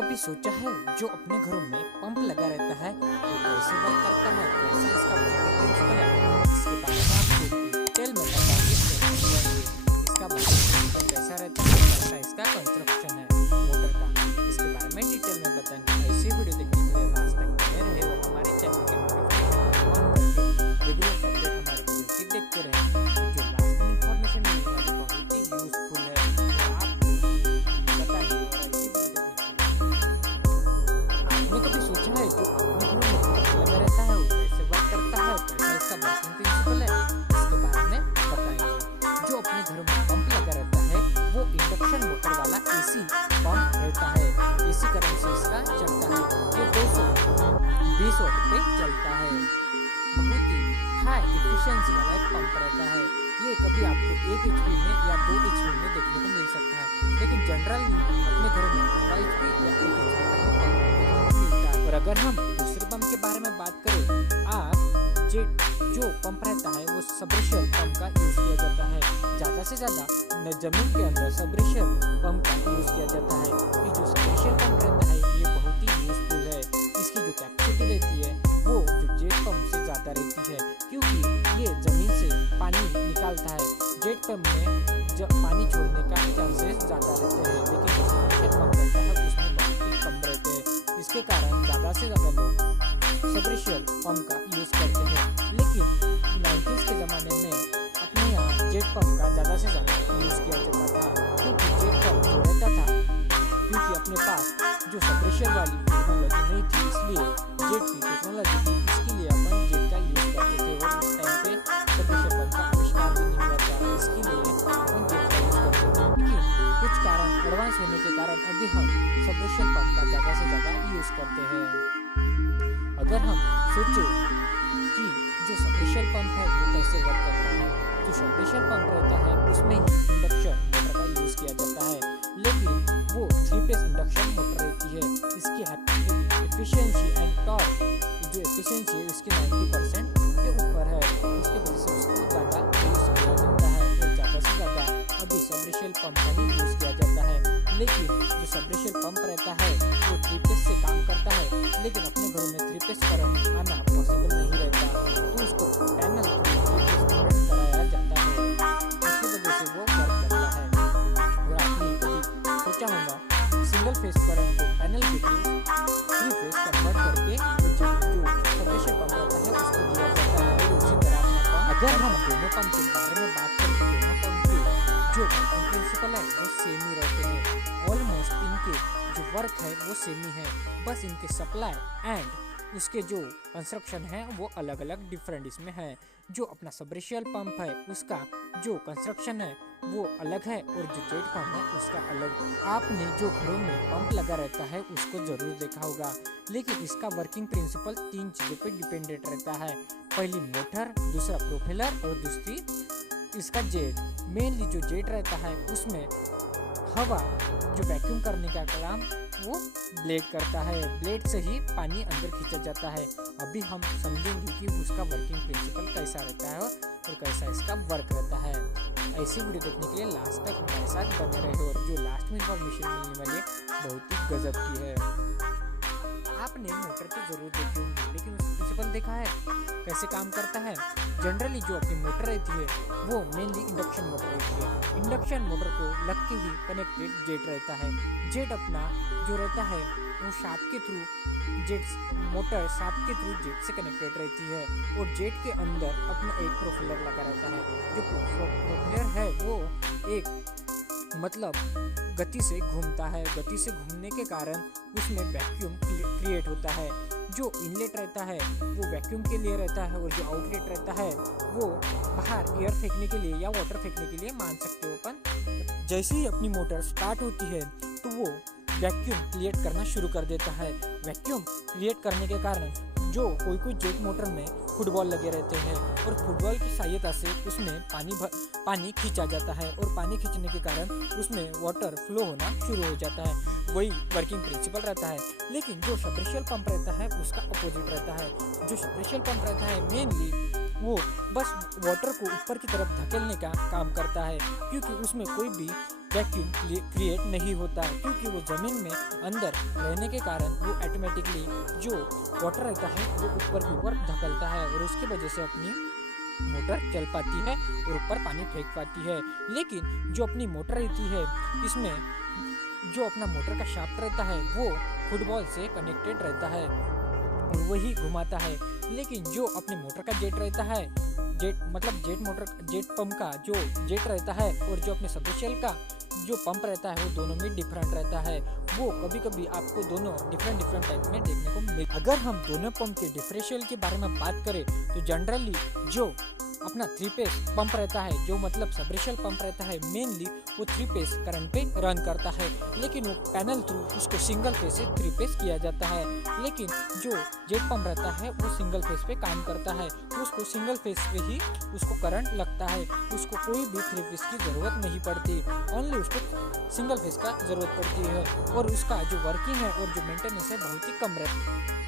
कभी सोचा है जो अपने घरों में पंप लगा रहता है वो कैसे वर्क करता है, कैसा इसका वर्किंग प्रिंसिपल है, इसके बारे में आपको डिटेल में बताएंगे। इसका वर्किंग प्रिंसिपल कैसा रहता है, कैसा इसका कंस्ट्रक्शन है मोटर का, इसके बारे में डिटेल में बताएंगे। ऐसी वीडियो देखने के लिए लास्ट तक बने रहे और हमारे चैनल के नोटिफिकेशन ऑन करके रेगुलर अपडेट हमारे वीडियो की देखते रहे। जो लास्ट में इंफॉर्मेशन मिलने वाली बहुत ही यूजफुल है आपको बताएंगे। आपने कभी सोचा है जो अपने घरों में लगा रहता है वो कैसे वर्क करता है, कैसा इसका वर्किंग प्रिंसिपल है, इसके बारे में बताएंगे। जो अपने घरों में पंप लगा रहता है वो इंडक्शन मोटर वाला एसी पंप रहता है। एसी करंट से इसका चलता है। ये 220 वाट पे चलता है। बहुत ही हाई एफिशिएंसी वाला एक पंप रहता है। ये कभी आपको 1 HP में या 2 HP में देखने को मिल सकता है, लेकिन जनरली अपने घरों में 12 HP या 1 HP का ही पंप देखने को मिलता है। और अगर हम दूसरे पंप के बारे में बात करें, आप जो पंप रहता है वो सबरेशियल पंप का यूज किया जाता है। ज़्यादा से ज़्यादा जमीन के अंदर सबरेशियल पंप का यूज किया जाता है। ये जो सबरेशियल पंप रहता है ये बहुत ही यूजफुल है। इसकी जो कैपेसिटी रहती है वो जो जेट पंप से ज़्यादा रहती है, क्योंकि ये जमीन से पानी निकालता है। जेट पंप में पानी छोड़ने का चांसेस ज़्यादा रहते हैं, लेकिन जो सबरेशियल पंप रहता है उसमें बहुत ही कम रहते हैं। इसके कारण ज़्यादा से ज़्यादा लोग सबरेशियल पंप का यूज करते हैं। लेकिन 90s के ज़माने में अपने यहाँ जेट पंप का ज़्यादा से ज़्यादा यूज किया जाता था, क्योंकि जेट पंप जो रहता था, क्योंकि अपने पास जो सबरेशियल वाली टेक्नोलॉजी नहीं थी, इसलिए जेट की टेक्नोलॉजी थी, इसके लिए अपन जेट का यूज करते थे। और उस टाइम पे सबरेशियल पंप का आविष्कार भी नहीं हुआ था, इसके लिए अपन जेट का यूज करते थे। लेकिन कुछ कारण एडवांस होने के कारण अभी हम सबरेशियल पंप का ज़्यादा से ज़्यादा यूज करते हैं। अगर हम सोचें कि जो सबरेशियल पंप है वो कैसे वर्क करता है, जो सबरेशियल पंप रहता है उसमें ही इंडक्शन मोटर का यूज किया जाता है, लेकिन वो 3 फेज इंडक्शन मोटर रहती है। इसकी एफिशिएंसी एंड टॉर्क, जो एफिशिएंसी है इसकी 90% के ऊपर है। इसके वजह से उसको ज़्यादा यूज किया जाता है और ज़्यादा से ज़्यादा अभी सबरेशियल पंप का ही यूज किया जाता है। लेकिन जो सबरेशियल पंप रहता है वो 3 फेज से काम करता है, लेकिन अपने घरों में 3 फेज करंट आना पॉसिबल नहीं रहता, तो उसको पैनल थ्रू 3 फेज करंट कराया जाता है। इसकी वजह से वो वर्क करता है। और आपने कभी सोचा होगा सिंगल फेज करंट को पैनल के थ्रू 3 फेज कन्वर्ट करके जो सबरेशियल पंप रहता है उसको दिया जाता है। और उसी तरह अपना पंप, अगर हम दोनों पंप के बारे में बात करें तो दोनों पंप के जो वर्किंग प्रिंसिपल है वो सेम ही रहते हैं। ऑलमोस्ट इनके जो वर्क है वो सेम ही है, बस इनके सप्लाई एंड उसके जो कंस्ट्रक्शन है वो अलग अलग डिफरेंट इसमें है। जो अपना सबरेशियल पंप है उसका जो कंस्ट्रक्शन है वो अलग है, और जो जेट पंप है उसका अलग। आपने जो घरों में पंप लगा रहता है उसको जरूर देखा होगा, लेकिन इसका वर्किंग प्रिंसिपल 3 चीज़ों पे डिपेंडेंट रहता है। पहली मोटर, दूसरा प्रोपेलर और दूसरी इसका जेट। मेनली जो जेट रहता है उसमें हवा जो वैक्यूम करने का काम वो ब्लेड करता है, ब्लेड से ही पानी अंदर खींचा जाता है। अभी हम समझेंगे कि उसका वर्किंग प्रिंसिपल कैसा रहता है और कैसा इसका वर्क रहता है। ऐसी वीडियो देखने के लिए लास्ट तक हमारे साथ बने रहे। और जो लास्ट में इंफॉर्मेशन मिलने वाली है बहुत ही गजब की है। आपने मोटर तो जरूर देखी होगी, लेकिन उसका प्रिंसिपल देखा है कैसे काम करता है। जनरली जो अपनी मोटर रहती है वो मेनली इंडक्शन मोटर रहती है। इंडक्शन मोटर को लग के ही कनेक्टेड जेट रहता है। जेट अपना जो रहता है वो शाफ्ट के थ्रू मोटर शाफ्ट के थ्रू जेट से कनेक्टेड रहती है। और जेट के अंदर अपना एक प्रोपेलर लगा रहता है। जो प्रोपेलर है वो एक मतलब गति से घूमता है। गति से घूमने के कारण उसमें वैक्यूम क्रिएट होता है। जो इनलेट रहता है वो वैक्यूम के लिए रहता है, और जो आउटलेट रहता है वो बाहर एयर फेंकने के लिए या वाटर फेंकने के लिए मान सकते हो अपन। जैसे ही अपनी मोटर स्टार्ट होती है तो वो वैक्यूम क्रिएट करना शुरू कर देता है। वैक्यूम क्रिएट करने के कारण जो कोई जेट मोटर में फुटबॉल लगे रहते हैं, और फुटबॉल की सहायता से उसमें पानी खींचा जाता है, और पानी खींचने के कारण उसमें वाटर फ्लो होना शुरू हो जाता है। वही वर्किंग प्रिंसिपल रहता है। लेकिन जो सबरेशियल पंप रहता है उसका अपोजिट रहता है। जो सबरेशियल पंप रहता है मेनली वो बस वाटर को ऊपर की तरफ धकेलने का काम करता है, क्योंकि उसमें कोई भी वैक्यूम क्रिएट नहीं होता, क्योंकि वो ज़मीन में अंदर रहने के कारण वो ऑटोमेटिकली जो वाटर रहता है वो ऊपर की ओर धकेलता है और उसकी वजह से अपनी मोटर चल पाती है और ऊपर पानी फेंक पाती है। लेकिन जो अपनी मोटर रहती है, इसमें जो अपना मोटर का शाफ्ट रहता है वो फुटबॉल से कनेक्टेड रहता है और वही घुमाता है। लेकिन जो अपने मोटर का जेट रहता है, जेट पंप का जो जेट रहता है और जो अपने सबमर्सिबल का जो पंप रहता है वो दोनों में डिफरेंट रहता है। वो कभी कभी आपको दोनों डिफरेंट टाइप में देखने को मिले। अगर हम दोनों पंप के डिफरेंशियल के बारे में बात करें तो जनरली जो अपना 3 फेस पंप रहता है, जो मतलब सबमर्सिबल पंप रहता है, मेनली वो 3 फेस करंट पे रन करता है। लेकिन वो पैनल थ्रू उसको सिंगल फेस से 3 फेस किया जाता है। लेकिन जो जेट पंप रहता है वो सिंगल फेस पे काम करता है, उसको सिंगल फेस पे ही उसको करंट लगता है, उसको कोई भी 3 फेस की ज़रूरत नहीं पड़ती, ओनली उसको सिंगल फेस का ज़रूरत पड़ती है और उसका जो वर्किंग है और जो मेंटेनेंस है बहुत ही कम रहता है।